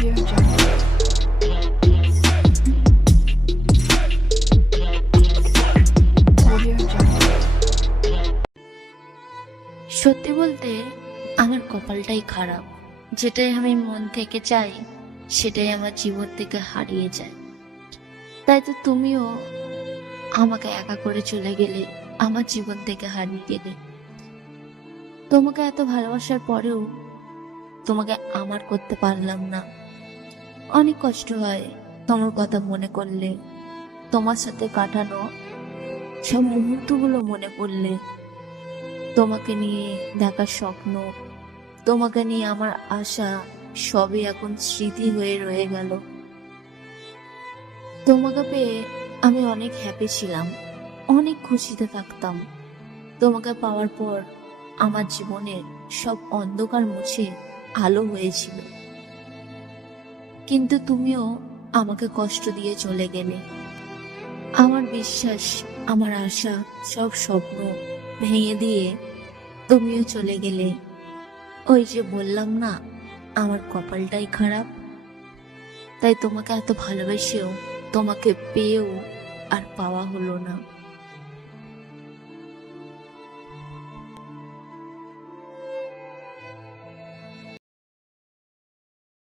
সত্যি বলতে, আমার কপালটাই খারাপ। যেটাই আমি মন থেকে চাই, সেটাই আমার জীবন থেকে হারিয়ে যায়। তাই তো তুমিও আমাকে একা করে চলে গেলে, আমার জীবন থেকে হারিয়ে গেলে। তোমাকে এত ভালোবাসার পরেও তোমাকে আমার করতে পারলাম না। অনেক কষ্ট হয় তোমার কথা মনে করলে। তোমার সাথে কাটানো সব মুহূর্তগুলো মনে পড়লে। তোমাকে নিয়ে দেখার স্বপ্ন, তোমাকে নিয়ে আমার আশা সবই এখন স্মৃতি হয়ে রয়ে গেল। তোমাকে পেয়ে আমি অনেক হ্যাপি ছিলাম, অনেক খুশিতে থাকতাম। তোমাকে পাওয়ার পর আমার জীবনের সব অন্ধকার মুছে আলো হয়েছিল। কিন্তু তুমিও আমাকে কষ্ট দিয়ে চলে গেলে। আমার বিশ্বাস, আমার আশা, সব স্বপ্ন ভেঙে দিয়ে তুমিও চলে গেলে। ওই যে বললাম না, আমার কপালটাই খারাপ। তাই তোমাকে এত ভালোবেসেও, তোমাকে পেয়েও আর পাওয়া হলো না।